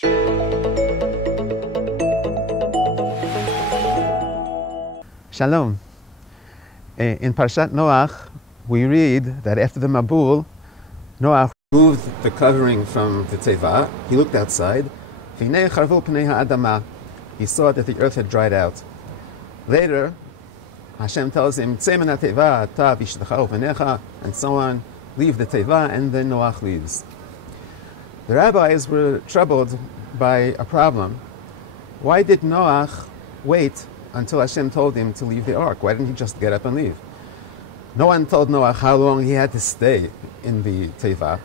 Shalom. In Parshat Noach, we read that after the Mabul, Noach moved the covering from the teva. He looked outside. He saw that the earth had dried out. Later, Hashem tells him, and so on, leave the teva, and then Noach leaves. The rabbis were troubled by a problem. Why did Noach wait until Hashem told him to leave the ark? Why didn't he just get up and leave? No one told Noach how long he had to stay in the teva.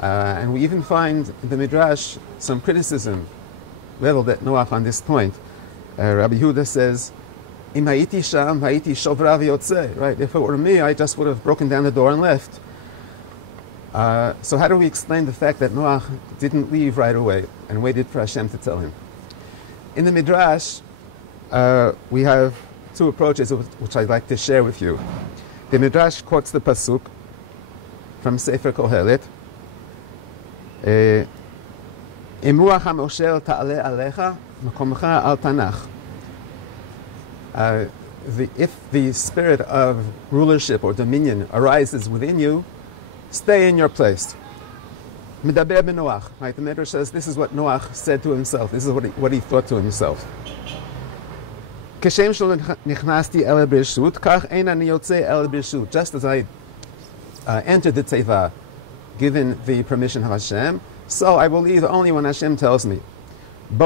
And we even find in the Midrash some criticism leveled at Noach on this point. Rabbi Yehuda says, Im hayiti sham, hayiti shovra v'yotzeh. Right? If it were me, I just would have broken down the door and left. So how do we explain the fact that Noach didn't leave right away and waited for Hashem to tell him? In the Midrash, we have two approaches which I'd like to share with you. The Midrash quotes the pasuk from Sefer Kohelet, Im ruach hamoshel ta'aleh alecha, makomcha al tanach. If the spirit of rulership or dominion arises within you, stay in your place. Medaber b'Noach. Right? The Midrash says this is what Noach said to himself. This is what he thought to himself. Just as I entered the teva, given the permission of Hashem, so I will leave only when Hashem tells me. In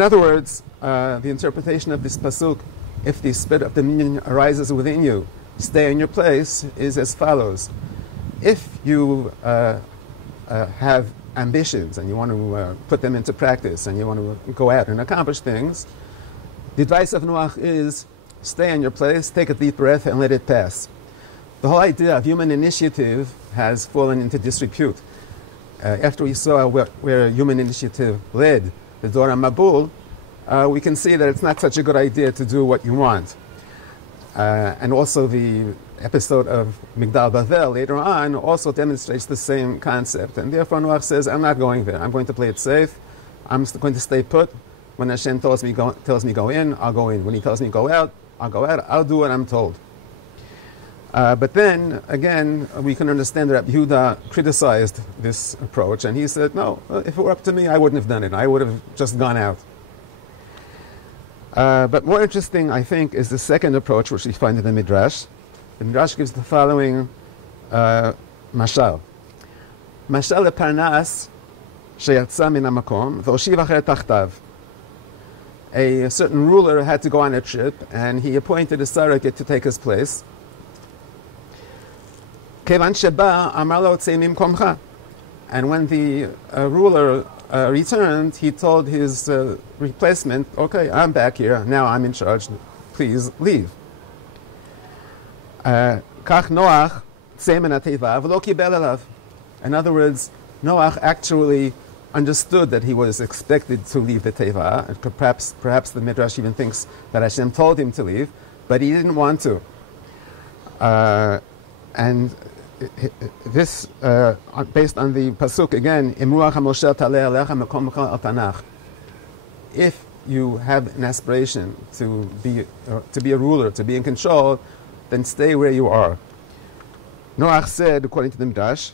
other words, the interpretation of this pasuk, if the spirit of dominion arises within you, stay in your place, is as follows. If you have ambitions and you want to put them into practice and you want to go out and accomplish things, the advice of Noach is stay in your place, take a deep breath and let it pass. The whole idea of human initiative has fallen into disrepute. After we saw where human initiative led the Dora Mabul, we can see that it's not such a good idea to do what you want. And also the episode of Migdal Bavel later on also demonstrates the same concept. And therefore Noach says, I'm not going there. I'm going to play it safe. I'm going to stay put. When Hashem tells me go in, I'll go in. When he tells me go out, I'll go out. I'll do what I'm told. But then, again, we can understand that Rabbi Yehuda criticized this approach. And he said, no, if it were up to me, I wouldn't have done it. I would have just gone out. But more interesting, I think, is the second approach, which we find in the Midrash. The Midrash gives the following mashal. Mashal leparnas sheyatza min hamakom v'hoshiv acher tachtav. A certain ruler had to go on a trip, and he appointed a surrogate to take his place. Kevan sheba amar lo tzei mimkomcha. And when the ruler returned, he told his replacement, okay, I'm back here, now I'm in charge, please leave. Kach Noach tzei min hateva v'lo kibel elav. In other words, Noach actually understood that he was expected to leave the teva. Perhaps the Midrash even thinks that Hashem told him to leave, but he didn't want to. And this, based on the pasuk again, if you have an aspiration to be a ruler, to be in control, then stay where you are. Noach said, according to the Midrash,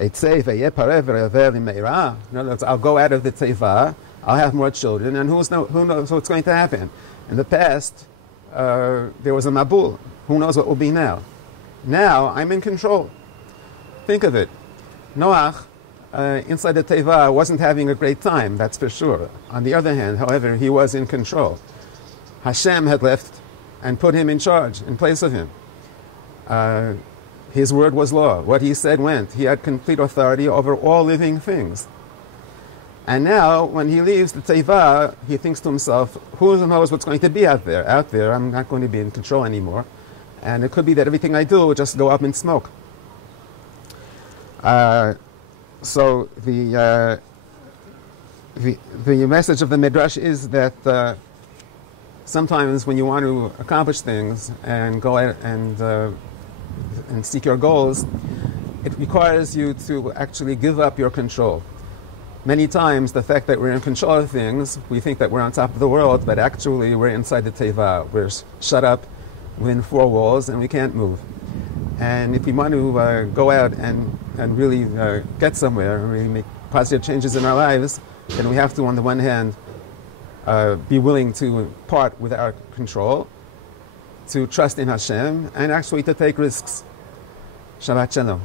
in other words, I'll go out of the teva, I'll have more children, and who knows what's going to happen. In the past, there was a mabul. Who knows what will be now? Now, I'm in control. Think of it. Noach, inside the teva, wasn't having a great time, that's for sure. On the other hand, however, he was in control. Hashem had left and put him in charge, in place of him. His word was law. What he said went. He had complete authority over all living things. And now, when he leaves the teva, he thinks to himself, who knows what's going to be out there? Out there, I'm not going to be in control anymore. And it could be that everything I do will just go up in smoke. So the message of the Midrash is that sometimes when you want to accomplish things and go out and seek your goals, it requires you to actually give up your control. Many times, the fact that we're in control of things, we think that we're on top of the world, but actually we're inside the teva. We're shut up within four walls and we can't move. And if we want to go out and really get somewhere and really make positive changes in our lives, then we have to, on the one hand, be willing to part with our control, to trust in Hashem, and actually to take risks. Shabbat Shalom.